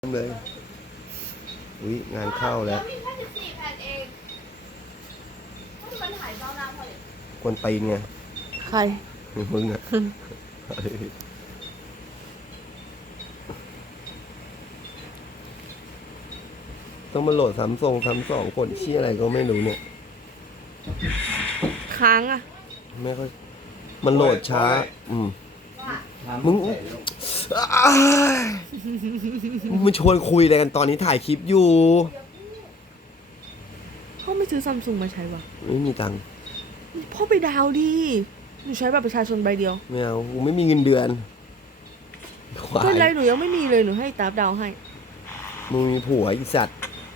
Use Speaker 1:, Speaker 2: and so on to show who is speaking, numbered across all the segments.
Speaker 1: เลยอุ๊ยงานเข้าแล้ว
Speaker 2: มีแค่14 แผ่นเองถ้ามันหายเจ้าหน้าพอเลย
Speaker 1: กวนตีนไง
Speaker 3: ใคร
Speaker 1: มึงอ่ะ ต้องมาโหลดซ้ำสองคนเชี่ยอะไรก็ไม่รู้เนี่ย
Speaker 3: ค้างอ่ะ
Speaker 1: ไม่ค่อยมันโหลดช้า
Speaker 2: ว่า
Speaker 1: มึงอ้ายมึงมาชวนคุยอะไรกันตอนนี้ถ่ายคลิปอยู่
Speaker 3: พ่อไม่ซื้อซัมซุงมาใช้วะ
Speaker 1: ไม่มีตังค์
Speaker 3: พ่อไปดาวน์ดิหนูใช้บัตรประชาชนใบเดียว
Speaker 1: ไม่เอากูไม่มีเงินเดือนควา
Speaker 3: ไม่
Speaker 1: ย
Speaker 3: เป็นไรหนูยังไม่มีเลยหนูให้ตาฟดาวน์ให้
Speaker 1: มึงมีผัวอีสัตว์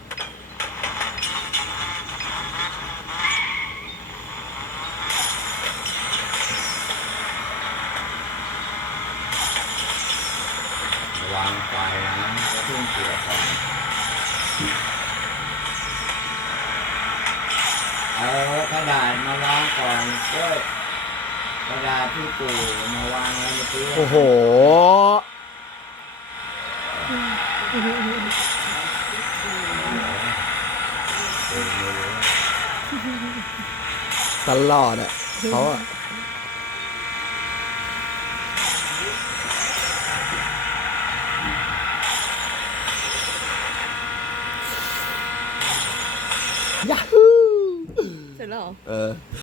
Speaker 4: วางไฟนะแล้วเพิ่งเกี่ยวก่อนเอากระดาษมาวางก่อนก็กระดาษที่ปู่มาวางไว้เมื่อกี้
Speaker 1: โอ้โห ตลอดอ่ะเขาอ่ะยาฮู
Speaker 3: เสร็จแล้วเหรอ
Speaker 1: เออ